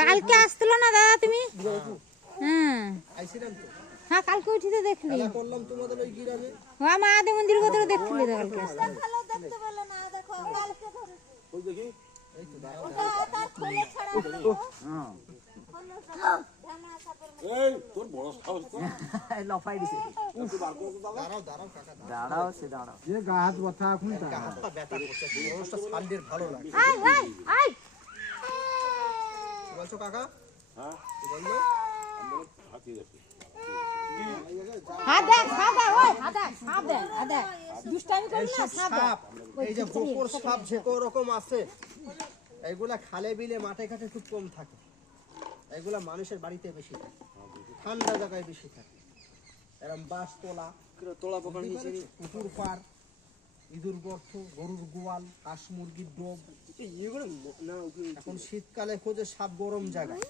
কালকে আসছিল না দাদা তুমি? হ্যাঁ হ্যাঁ কালকে উঠিতে দেখলি করলাম তোমাদের ওই গ্রামে মাহাদেব মন্দির কোথাও দেখলি তো কালকে দেখতে পেলে না দেখো কালকে ধরেছি ওই দেখি তার খুলে ছাড়া এই তোর বড় সাহস তো লফাই দিছে দাঁড়াও দাঁড়াও কাকা দাঁড়াও সে দাঁড়াও যে গা হাত ব্যথা এখন গা হাতটা ব্যথা করছে বড়টা সালদের ভালো লাগে আই আই আই কি বলছো কাকা হ্যাঁ কি বললো হাতি গেছে হাত দেখ ওই হাত দেখ দুষ্টামি করি না সাপ সাপ এই যে গোকর সাপ যে কো রকম আছে এইগুলা খালে বিলে মাঠে ঘাটে খুব কম থাকে এইগুলা মানুষের বাড়িতে বেশি থাকে ঠান্ডা জায়গায় বেশি থাকে এরকম বাস তোলা পোকা নিচে পুকুর পার ইঁদুর গর্ত গরুর গোয়াল হাঁস মুরগির ডোব এখন শীতকালে খোঁজে সাপ গরম জায়গায়